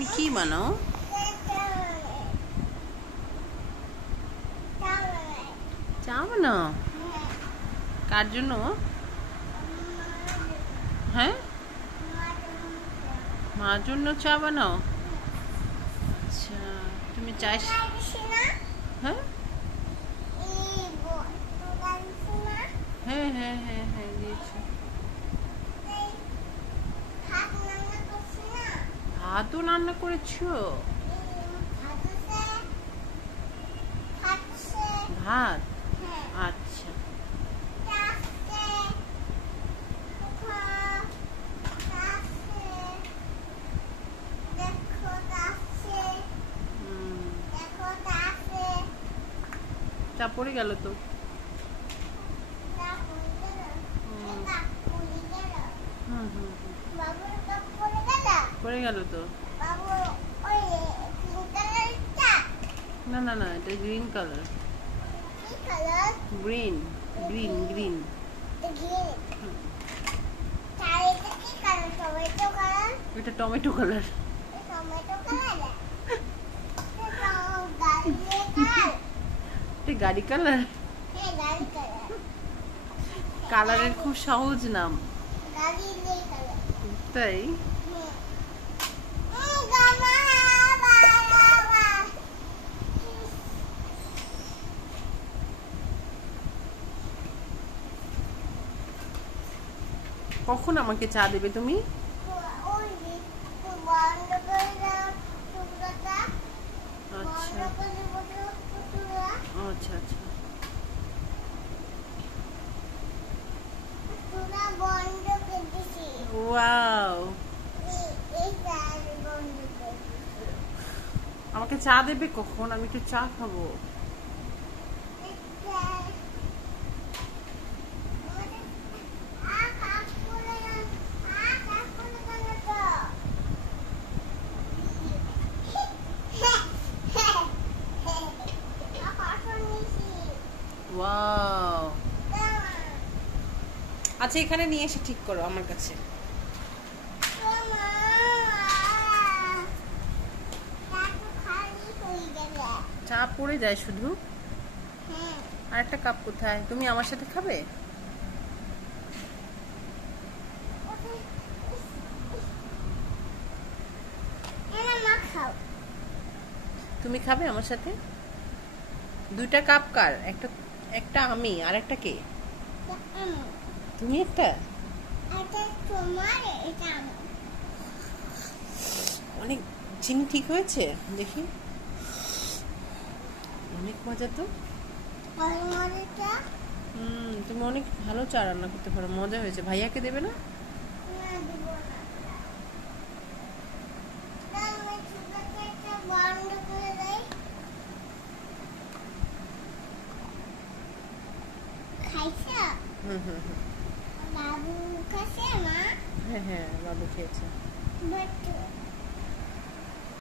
তুমি কি বানাও? চা বানাও? কার জন্য? হ্যাঁ, মার জন্য চা বানাও? আচ্ছা, তুমি চাই? হ্যাঁ হ্যাঁ হ্যাঁ হ্যাঁ হ্যাঁ দিয়েছি। ভাতও রান্না করেছো? ভাত? আচ্ছা। চা পড়ে গেল তো। পড়ে গেল তো। না না না, এটা green colour. Green green green. এটা টমেটো কালার। এটা গাড়ি কালার। কালারের খুব সহজ নাম, তাই? কখন আমাকে চা দেবে তুমি? আচ্ছা আচ্ছা আচ্ছা। ওয়াও, আমাকে চা দেবে কখন? আমি একটু চা খাবো। ওয়াও, আচ্ছা এখানে নিয়ে এসে ঠিক করো আমার কাছে। চা পড়ে যায় শুধু। আর একটা কাপ কোথায়? তুমি আমার সাথে খাবে? তুমি খাবে আমার সাথে? দুইটা কাপ কার? একটা একটা আমি, আর একটা কে? তুমি একটা। অনেক চিনি ঠিক হয়েছে দেখি। অনেক মজা তো। তুমি অনেক ভালো চা রান্না করতে পারো, মজা হয়েছে। ভাইয়াকে দেবে না? বাবু খেয়েছে? হ্যাঁ হ্যাঁ, বাবু খেয়েছে।